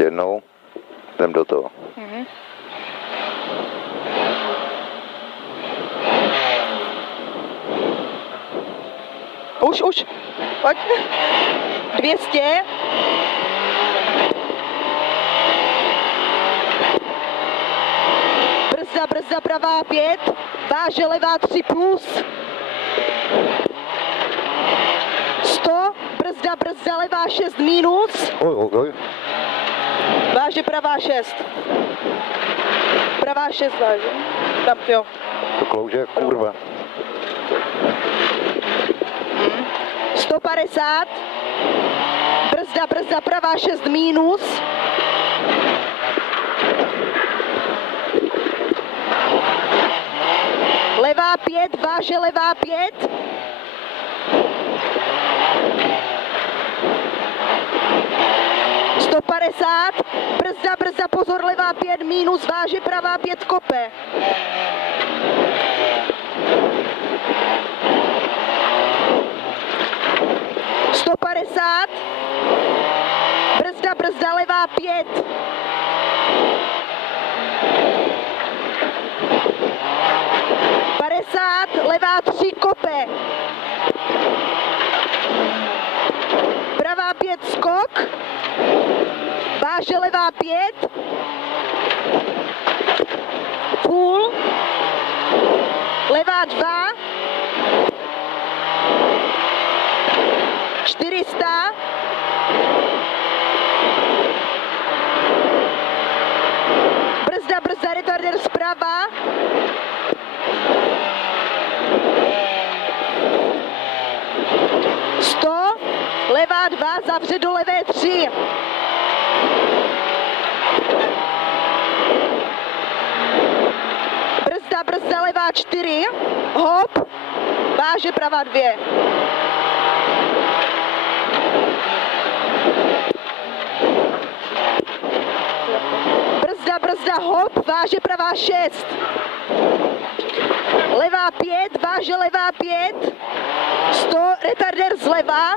Ještě jednou. Jdem do toho. Už. Pojď. 200. Brzda, pravá 5. Váže levá 3 plus. 100. Brzda, levá 6 minus. Oj. Váže pravá 6. Pravá 6 váže. Tam, jo. To klouže, kurva. 150. Brzda, pravá 6 minus. Levá 5, váže levá 5. Brzda, pozor, levá 5 minus, váže pravá 5 kope. 150. Brzda, levá 5. 50, levá 3 kope. Pravá 5 skok. Váže levá 5. Full. Levá 2. 400. Brzda, retarder zprava. 100. Levá 2, zavře do levé 3. Brzda, levá 4. Hop. Váže pravá 2. Brzda, hop, váže pravá 6. Levá 5, váže levá 5. 100, retarder zleva.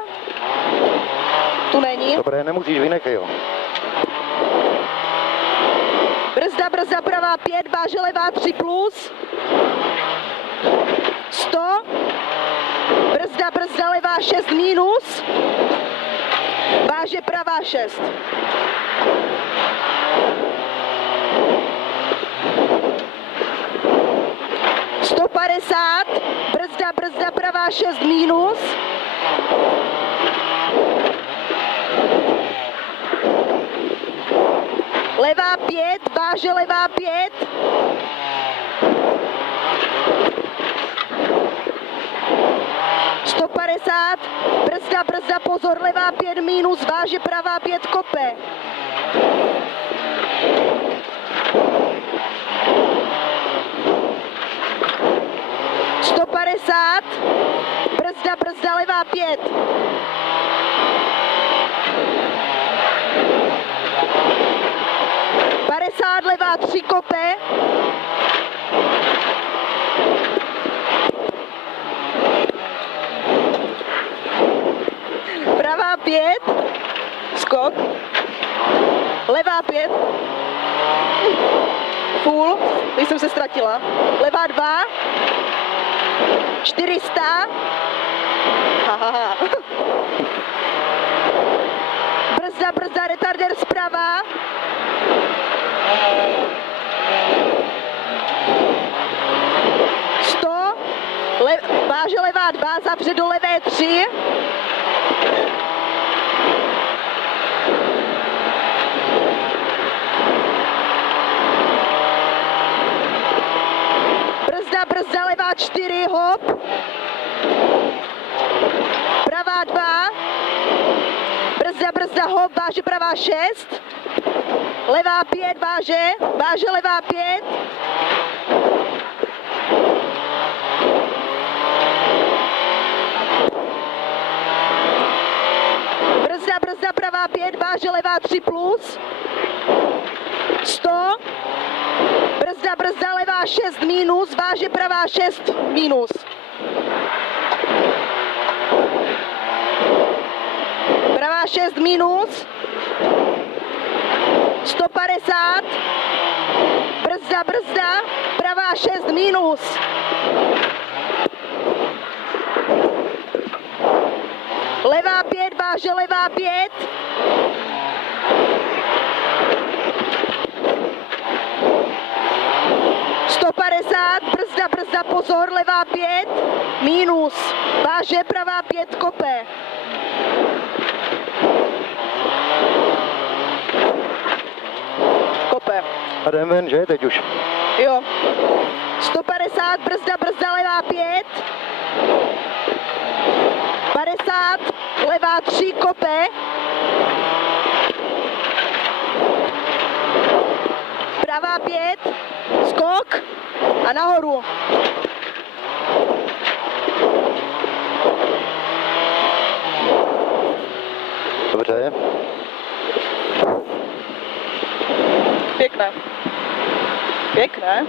Tu není. Dobré, nemusíš, vynechej ho. Brzda, pravá 5, váže levá 3 plus. 100. Brzda, levá 6 minus. Váže pravá 6. Brzda, pravá 6 minus. Levá 5, váže levá 5. Brzda, pozor, levá 5 minus, váže pravá 5 kope. 150. Brzda, levá 5. 50, levá 3 kope. Pravá 5. Skok. Levá 5. Full. Teď jsem se ztratila. Levá 2. 400. Hahaha. Brzda, retarder zprava. 100. Váže levá 2, zavře do levé 3. Brzda, levá 4, hop. Pravá 2. Brzda, hop, váže pravá 6. Levá 5, váže levá 5. Brzda, pravá 5, váže levá 3 plus. 100. Brzda, levá 6 minus, váže pravá 6 minus. Pravá 6 minus. 150. Brzda, brzda. Pravá 6 minus. Levá 5, váže levá 5. Brzda, brzda, pozor, levá 5, minus, váže pravá 5, kope. Kope. A jdem ven, že, teď už? Jo. 150, brzda, brzda, levá 5. 50, levá 3, kope. Pravá 5, skok a nahoru. Dobře. Pěkné. Pěkné.